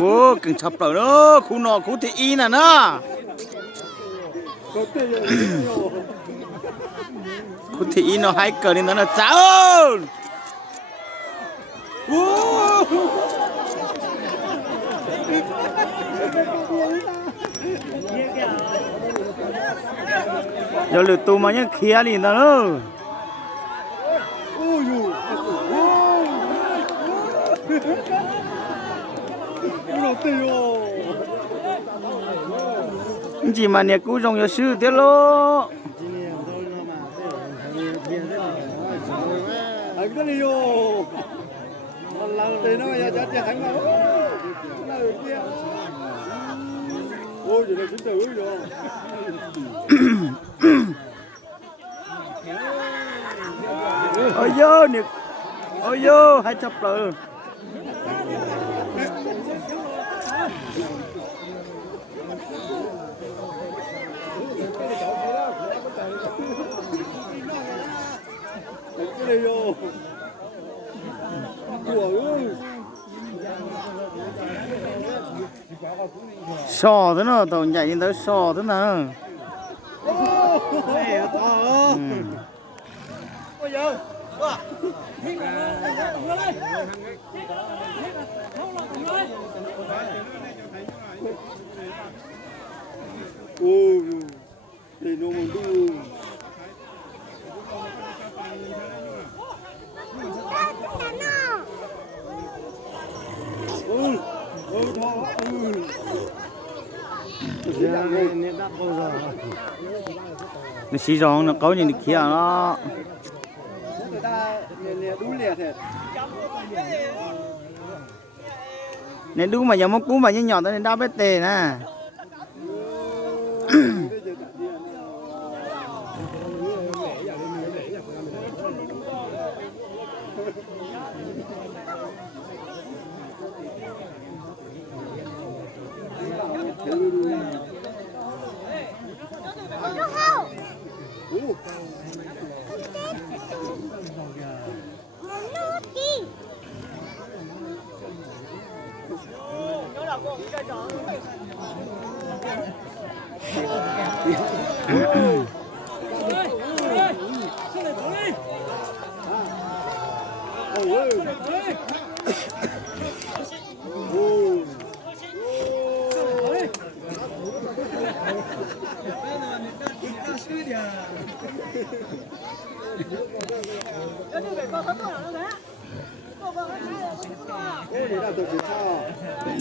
ô càng chập rồi đó khu nọ khu thị y nè nó khu thị y nó hay cờ nên nó là cháu giờ lượt tù mà nhá khía đi nó nữa chỉ mà nhà cũ trong nhà sư thế lo ôi vô nè ôi vô hai chập rồi sò thế nào tàu nhảy lên tới sò thế nào để nó muốn đu nó xí giòn nó có những kia nó nên đúng mà giờ mốc cú mà như nhỏ tới đau bét tê nè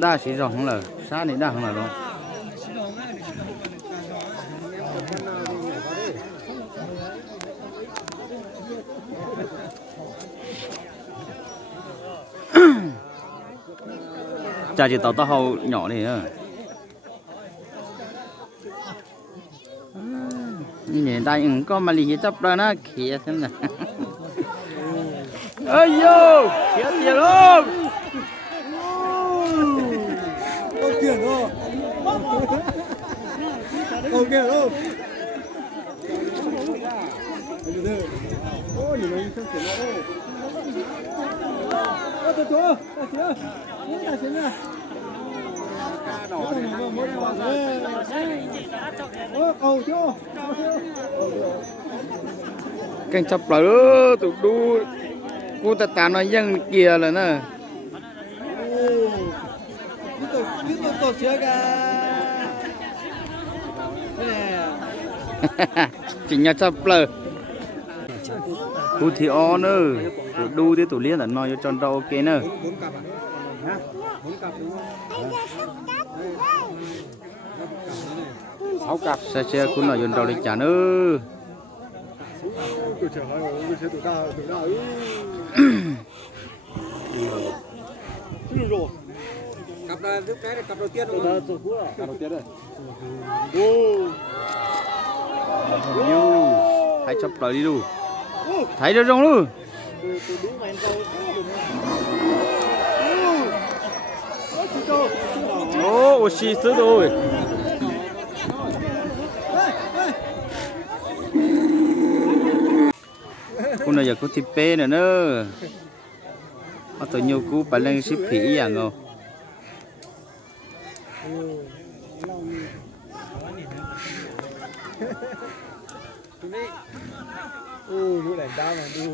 đa xí giòn không là xa này đa không là đâu chả chỉ tàu tàu hầu nhỏ này thôi nhìn đây có mà lì chấp ra nó khía thế này ơi vô khía tiền luôn tiền luôn ok luôn ôi nhìn nó không tiền đâu ôi tôi chúa canh chập lại đó tụi đu cô ta tàn nó dân kia rồi nè chỉ nhà chập lại cô thì o nữa tụi đu thì tụi liên ẩn mò cho tròn rau ok nữa sáu cặp xe cũng là dồn rau đi trả nữa cặp là lúc cái cặp đầu tiên đúng không? Cặp đầu tiên rồi. Hãy chấp lại đi luôn. Thấy được không luôn? Ồ, xì sứ rồi. Con này giờ có thịt bê nữa nữa. Ở tôi nhiều cú phải lên ship phí à ngô. Chú đánh đau này đi.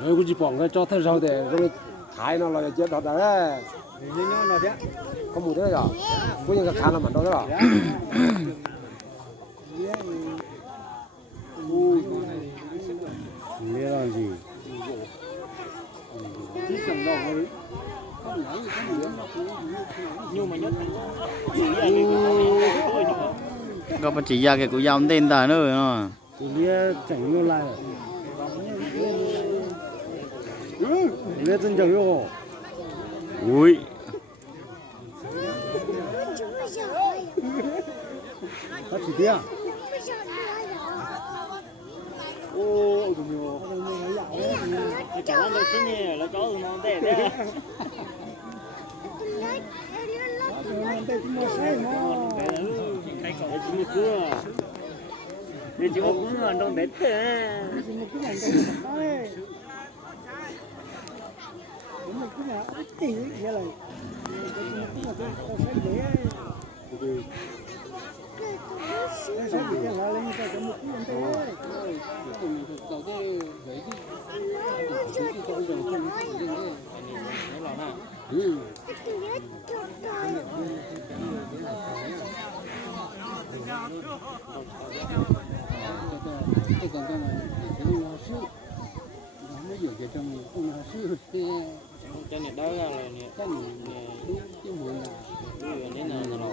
Rồi cũng chỉ bỏ cái cho thân sau để rồi thái nó là chết đó đấy. Như nhau nào chứ? Có một thế rồi. Có những cái khăn là mình đâu thế rồi. Nghĩa là gì? Chỉ cần đâu thôi. Nhưng mà nhất có phải chỉ ra cái của dòng tên ta nữa nó Thì nghĩa chẳng như lại. Nghĩa chân chẳng yêu. ui Nó chỉ tiếc. ô tụi nhiều. Cả lần đầu tiên này là có món tệ đấy. Cái chỉ một cua. Để chỉ một cua là đông đến thế. Cái này đó ra là nè, cái này cái mùi là cái này là nó.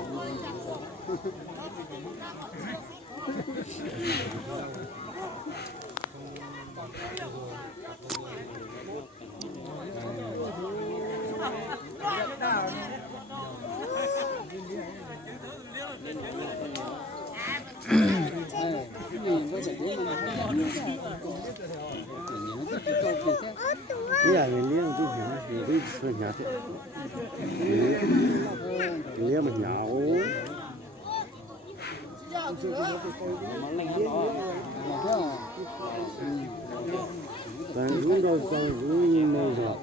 Cái này liếng tôi hiểu thì cái sự nhà thế. Liếng mình nhạo. Món lành nó. Cái rú đâu sao rú như này rồi.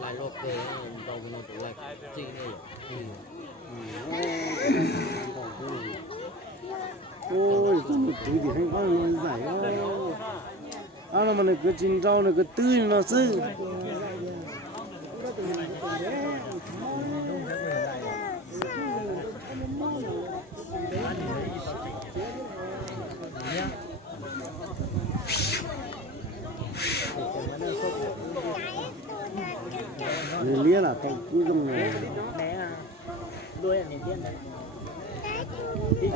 Lại lột cơ đầu cái nó tủ lại chi này. Ôi, tôi thì hay quá nó giải ơi. Nó mà này cứ chín rau này cứ tươi nó sư. Người lia là tao cứ trong này. Đuôi này tiên này. Nè,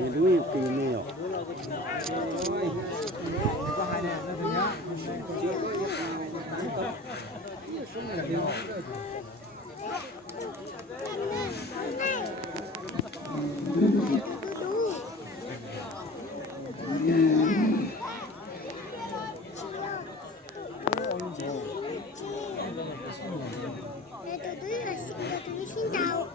người đuôi kỳ này rồi. Có hai này nó thì nhá. Xin chào.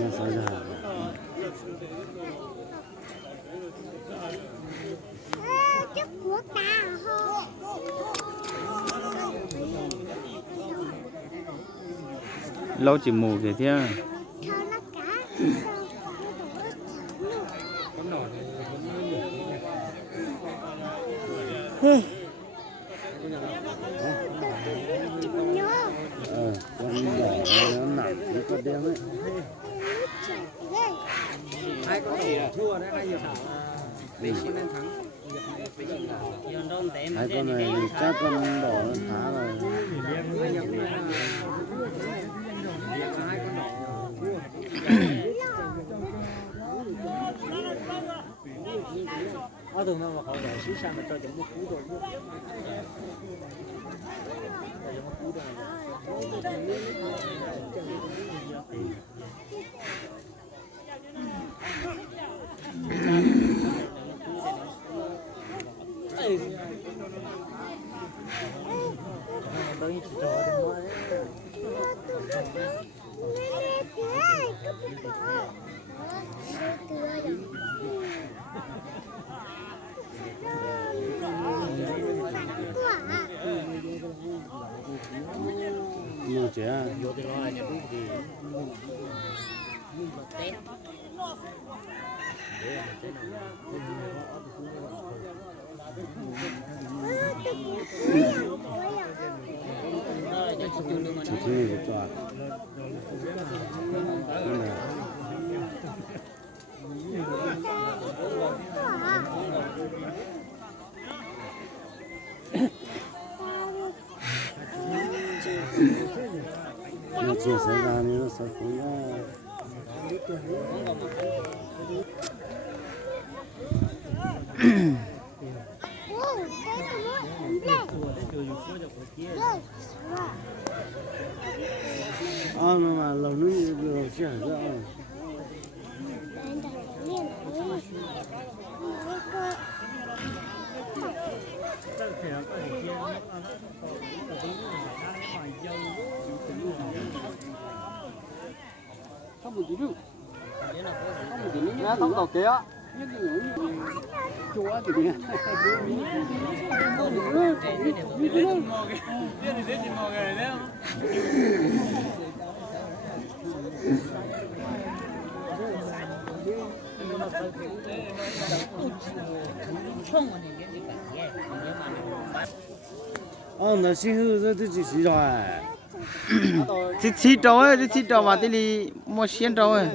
Nó sao ra? Chắc của ta không? lâu chỉ mù kìa thế Cho nó cả. Con nhỏ nó nặng thì con đen ấy. Nó chạy ghê. thua đấy hay nhiều vệ sinh nên thắng hai con này chắc con đỏ nó thả rồi ở thường nó họ để xí sang mà cho chúng nó cú rồi nhiều trẻ vô thì nó là nhà thì chỉ thuê được cho nó chia sẻ ra thì nó sẽ cũng mà lâu nữa lâu chưa rõ không được chứ không tàu kia chúa thì đi nó xí hư rồi thì chỉ xí rồi chỉ trâu mà tí li mua xiên trâu ấy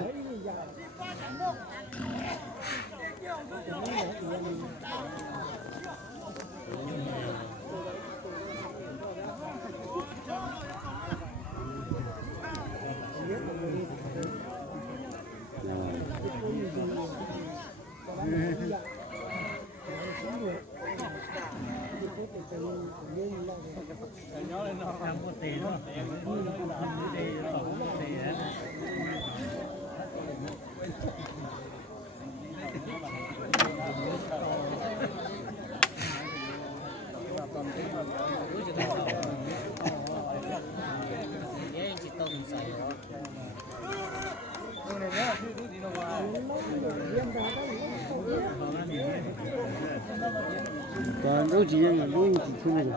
còn đâu chỉ là đâu chỉ thuê được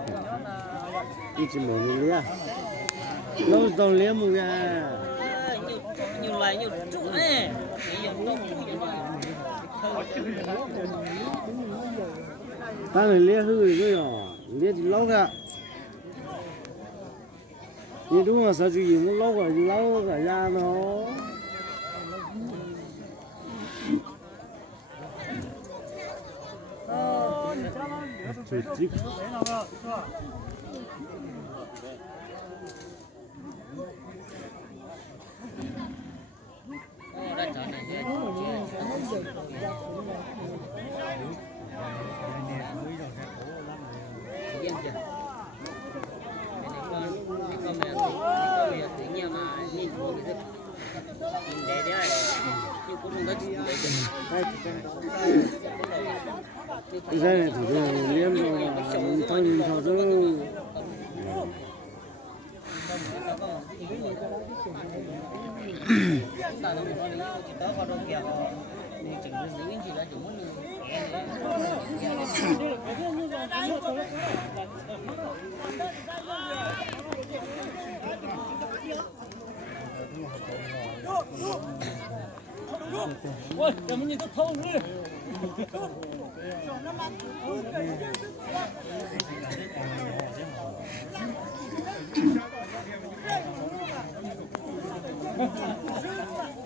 đi chỉ một người lia lâu tàu lia một cái nhiều loại nhiều chỗ này ta này lia hư rồi cái nhỏ lia thì lâu cả nhưng đúng là sao chú ý muốn lâu cả ra nó trời chích cái này thì liêm rồi thôi thì thôi chứ ôi cảm ơn nhiều thâu nữa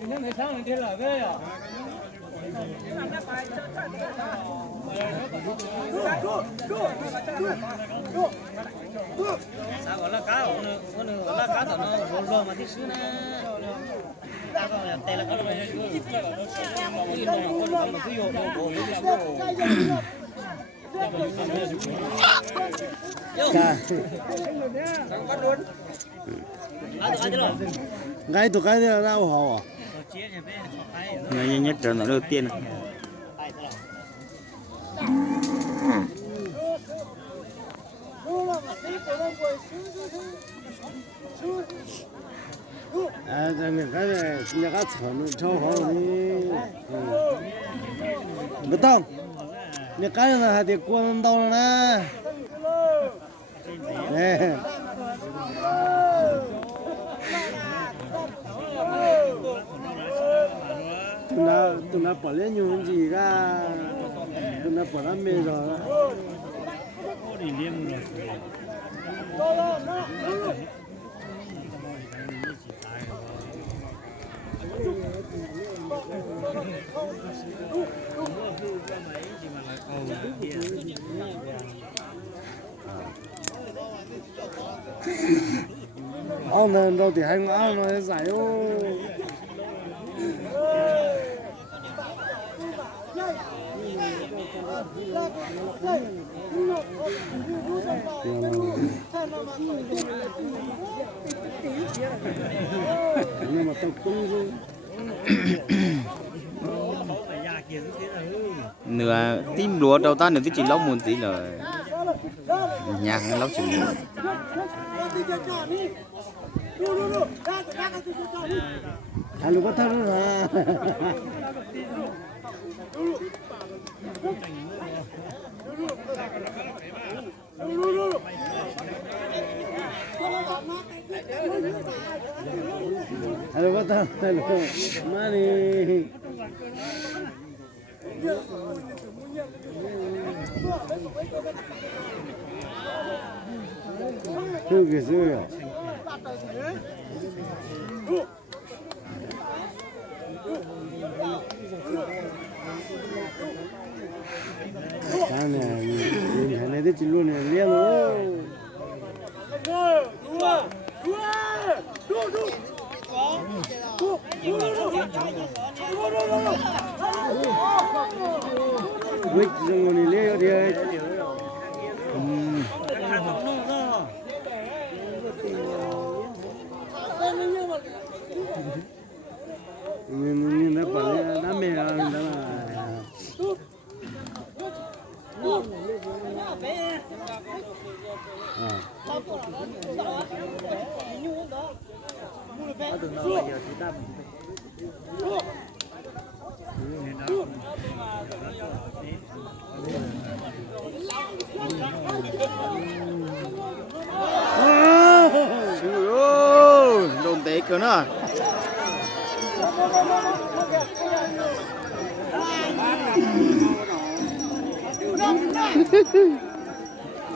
Nên người sao thế là ghê à? sao gọi là cá o늘 là cá tao nó rô mà thích xứ nè tao có là tê là cá này cái nó con mà cứ vô bộ Cả. Ngay tụi cái này đâu hậu à? Ngay nhất trận là đầu tiên. À, nhà cái chọn cho họ đi. Bất tông. Nhà cái là hạt địa quân đâu nè. Nè. Tụi nó bỏ lên nhiều gì cả. Tụi nó bỏ lắm mê rồi. Ông này đâu thì hay ngã nó giải ô. Nhưng mà tao cũng rồi. Nửa tim lúa đầu ta nửa tí chỉ lóc một tí là nhạc nó lóc chừng Hãy subscribe cho kênh Ghiền Mì Gõ để không bỏ lỡ những cái này nhìn thấy này chỉ luôn này liên luôn. Quýt dùng này liên đi. Nhìn nó bảo nó mè đó là đồn té cơ nữa.